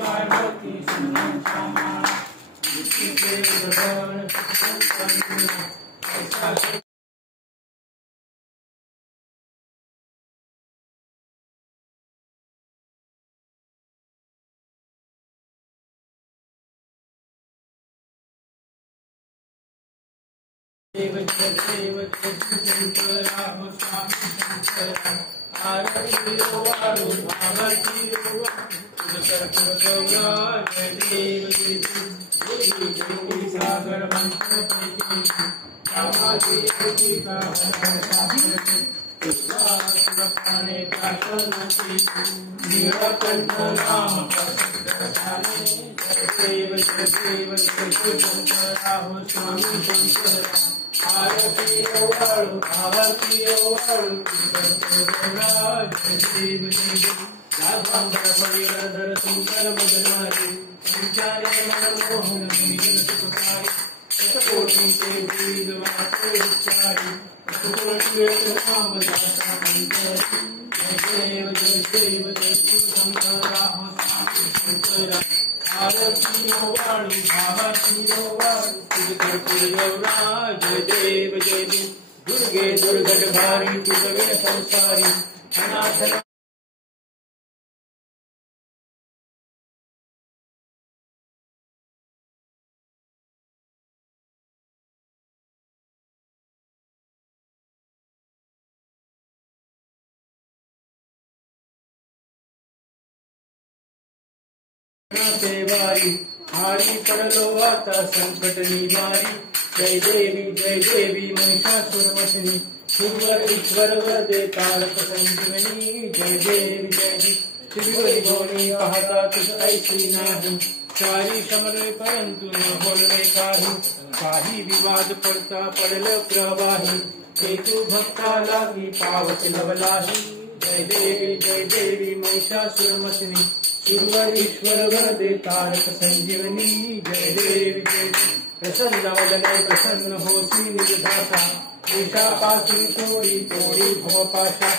पार्वती श्यामा देव जय शंकरा हो स्वामी शंकरा आरती वाळू भावती जय देव जय सागर नीलकंठ नाम देव जय शंकरा हो स्वामी शंकरा आरती वाळू आरती वाळू जय देव जय राधांबर परिधर सुंदर मदनारी संचारे मनमोहन मुनिजन सुखकारी शतकोटी से दीर्घ माते उच्चारी सुकुलते नाम दाता मंतरी जय देव जय शंकरा हो स्वामी शंकरा आरती वाळू भावती वाळू तुझ जय देव जय देव दुर्गे दुर्गट भारी तुझे संसारी अनाथ देवारी हारी पडलो आता संकट निवारी जय देवी महिषासुरमर्दिनी सुरवर ईश्वर वरदे तारक संजीवनी जय देवी श्रीवरी भोनी पाहता तुझ ऐसी नाही चारी समरे परंतु न बोलणे काही विवाद पडता पडल प्रवाही हेतू भक्ता लागी पावत लवलाही जय देवी महिषासुरमर्दिनी सुरवर ईश्वर वरदे तारक संजीवनी जय देवी प्रसन्न वदने प्रसन्न होसी निजधाता पासून तोडी भवपाशा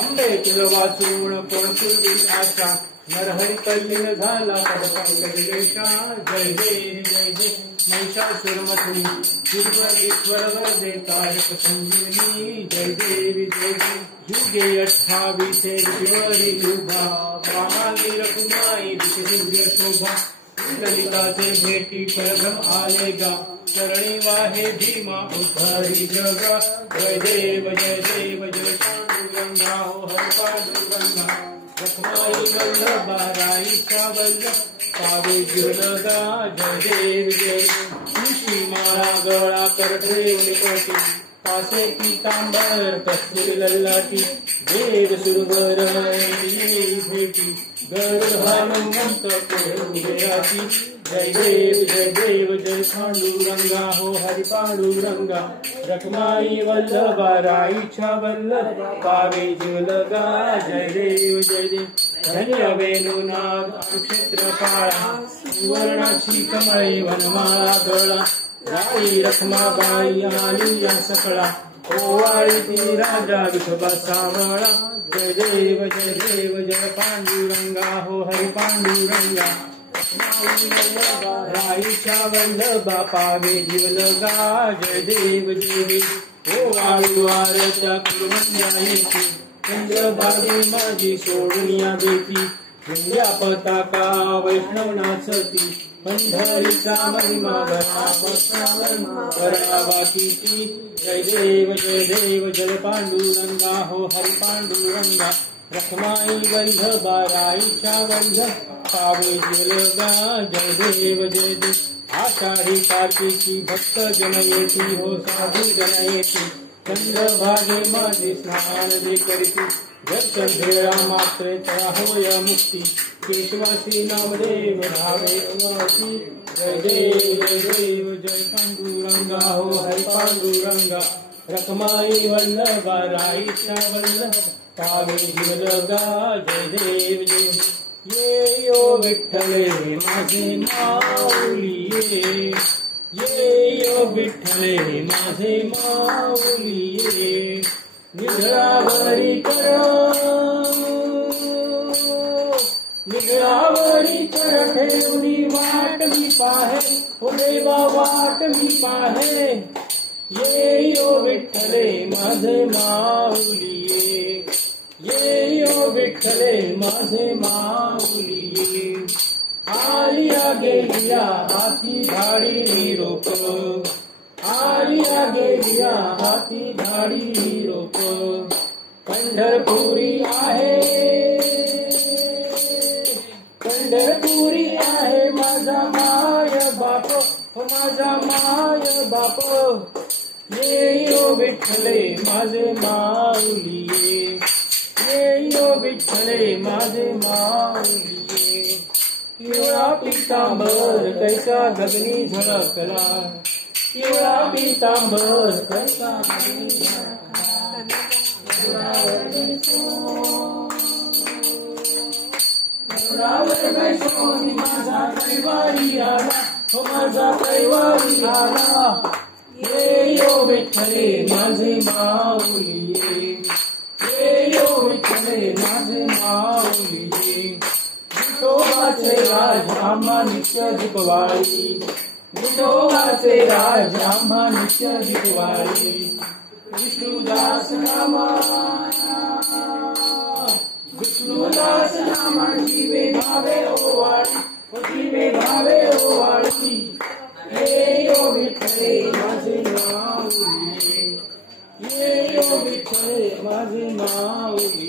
अंबे तुझ वाचून कोणतुरी आशा नरहरी कल्लीन झाला पदपंकजलेशा जय देवी महिषासुरमर्दिनी सुरवर ईश्वर वरदे तारक संजीवनी जय देवी युगे 28 दिवरी युगा ब्रह्मांडी रकुमाई दिव्य शोभा ललिताचे भेटी परम आलेगा चरणी वाहे भीमा उद्धारी जगा जय देव जय पांडुरंगा हो हर पांडुरंगा रखमाई वल्लभा राईचा वल्लभ पावे जुलगा जय तुळशी माळा गळा करठेवली कोटी पासे पीतांबर कस्तुरी लल्लाटी वेद सुरवर भेटी गरुड हनुमंत उदयाची जय देव जय पांडुरंगा हो हरि पांडुरंगा रखमाई वल्लभा राईच्या वल्लभ पावे जुलगा जय देव धन्य वेणुनाद क्षेत्रपाळा सुवर्णाची कमळी वनमाळा गळा राई रखमाबाई आली या सकळा ओवाळी ती राजा विठोबा सावळा जय देव जय पांडुरंगा हो हरि पांडुरंगा राईच्या वल्लभा पावे जीवलगा जय देव ओवाळी वारच्या कुलमंद्या येती चंद्रभागे माझी सोडून या बेटी विंध्या पताका वैष्णव नाचती पंढरीचा महिमा करावाकीची जय देव जय पांडुरंगा हो हरि पांडुरंगा रखमाई वल्लभा राईच्या वल्लभ पावे जुलगा जय देव आषाढी कार्तिकी भक्त जन येती हो साधू जन येती चंद्रभागे माझे स्नान जे करती दर्शन भेळा मात्रे तया होय मुक्ती केशवासी नामदेव धावे अवासी जय देव जय पांडुरंगा हो हरि पांडुरंगा रखमाई वल्लभा राईच्या वल्लभ पावे जुलगा जय देव ये यो विठ्ठले माझे माऊली ये यो विठ्ठले माझे माऊली निद्रावरी शिळावरी कर ठेवली वाट मी पाहे, ओ देवा वाट मी पाहे. ये ओ विठ्ठले माझे माऊली ये, ये ओ विठ्ठले माझे माऊली ये. आलिया गेलिया हाती झाडी निरोप, आलिया गेलिया हाती झाडी निरोप. पंढरपुरी आहे, पंढरपुरी आहे माझा माय बाप, माझा माय बाप. ये ओ विठ्ठले माझे माऊली ये, ये ओ विठ्ठले माझे माऊली ये. पिवळा पितांबर कैसा गगनी झळकला, पिवळा पितांबर कैसा गगनी झळकला. माझा कैवारी आला, हो माझा कैवारी आला. ये ओ विठ्ठले माझे माऊली ये, ये ओ विठ्ठले माझे माऊली ये. विठोबाचे राज आम्हा नित्य दीपवाळी, विठोबाचे राज आम्हा नित्य दीपवाळी. विष्णुदास नामा, विष्णुदास नामा जीवे भावे ओवाळी, जीवे भावे ओवाळी. ये ओ विठ्ठले माझे माऊली, ये ओ विठ्ठले माझे माऊली.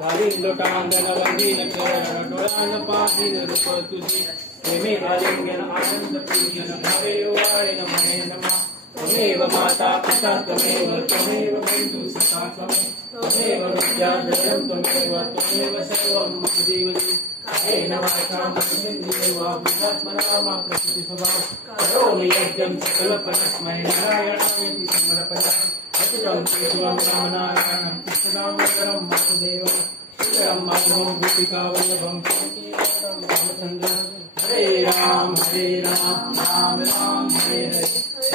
घालीन लोटांगण वंदीन चरण, डोळ्यान पाहीन रूप तुझे. प्रेमे घालिंगन आनंद पूजन, भावे ओवाळेन म्हणे नमा. त्वमेव माता पिता त्वमेव, त्वमेव बंधु सखा त्वमेव, त्वमेव विद्याधरं त्वमेव, त्वमेव सर्वं मम जीवति. कायेन वाचा मनसेन्द्रियैर्वा बुद्ध्यात्मना मा प्रकृति स्वभाव. करोमि यज्ञं सकलपरस्मै नारायणाय समर्पयामि. अच्युतं केशवं रामनारायणं कृष्णदामोदरं वासुदेवं. श्रीराम माधवं गोपिकावल्लभं श्रीकेशवं रामचन्द्रं. हरे राम राम राम हरे हरे,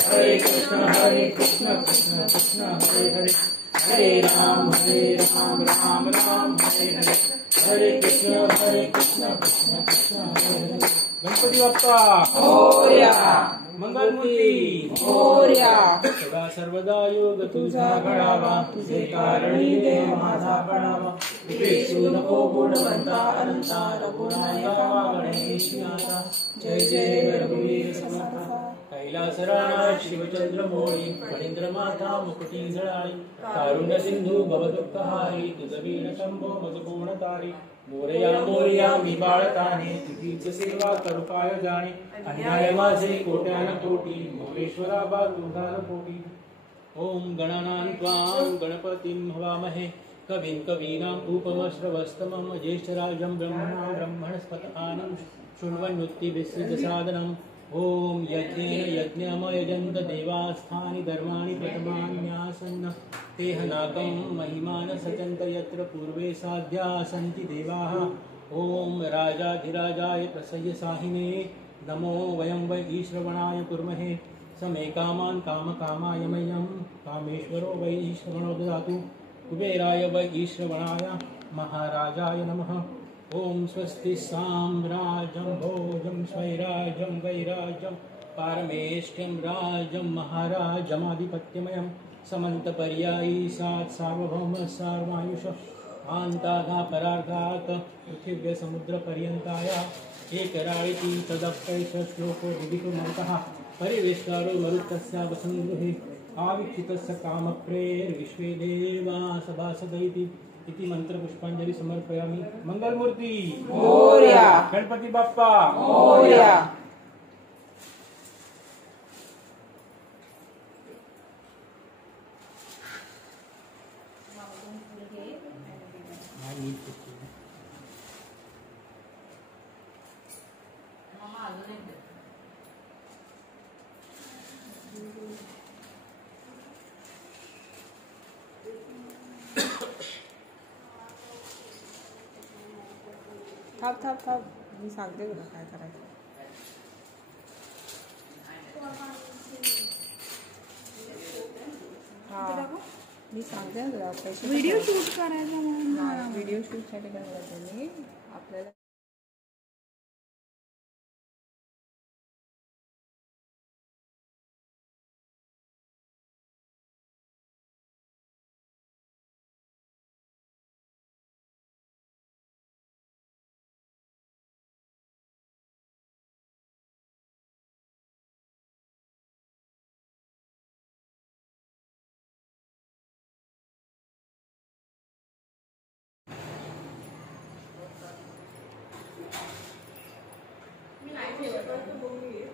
हरे कृष्ण कृष्ण कृष्ण हरे हरे. हरे राम राम राम हरे हरे, हरे कृष्ण कृष्ण कृष्ण हरे हरे. गणपती बाप्पा मोरया, मंगलमूर्ती मोरया. सदा सर्वदा योग तुझा घडावा, तुझे कारणी देव माझा पडावा. विपेशू नको गुणवंता अनंता, रघुनायका गणेश नाथा. जय जय रघुवीर समर्थ. कैलास राणा शिवचंद्र मोळी, फणींद्र माता मुकुटी झळाळी. कारुण्य सिंधू भवदुःखहारी, तुझ वीण शंभो मज कोण तारी. मोरया मोरया मी बाळताने, तुझीच सेवा करू काय जाणे. अन्याय माझे कोट्यान कोटी, मोरेश्वरा बा तुझा पोटी. ओम गणानां त्वां गणपतिं हवामहे, कविं कवीनाम् उपमश्रवस्तमं. ज्येष्ठराजं ब्रह्मणां ब्रह्मणस्पत आनं शृण्वन्नुतिभिस्सिद्धसादनम्. ओम यज्ञेन यज्ञमयजन्त देवास्थानि धर्माणि प्रथमान्यासन्न. तेहनाकं महिमान सचन्त यत्र पूर्वे साध्या सन्ति देवाः. ओम राजाधिराजाय प्रसह्य साहिने, नमो वयं वै श्रवणाय कुर्महे. समे कामान् कामकामाय मह्यं, कामेश्वरो वै श्रवणो ददातु. कुबेराय वै श्रवणाय महाराजाय नमः. ओम स्वस्ति साम्राज्यं भोजं स्वैराज्यं वैराज्यं, पारमेष्ठ्यं राज्यं महाराजमाधिपत्यमयं. समन्तपर्यायी सात् सार्वभौम सार्वायुष. आन्ताघा परार्घात् पृथिव्य समुद्रपर्यन्ताय. एकराळिति तदप्यैष श्लोको विदितुमन्तः. परिवेष्टारो मरुत्तस्य वसङ्गृहे, आवीक्षितस्य कामप्रेर्विश्वे देवा सभासदैति. इति मंत्र पुष्पांजलि समर्पयामि. मंगलमूर्ती मोरया, गणपती बाप्पा मोरया. थांब थांब थांब, मी सांगते तुला काय करायचं. हा मी सांगते तुला पैसे. व्हिडिओ शूट करायचा म्हणून. व्हिडिओ शूटसाठी काय करायचं मी आपल्याला ठेवत बघून घे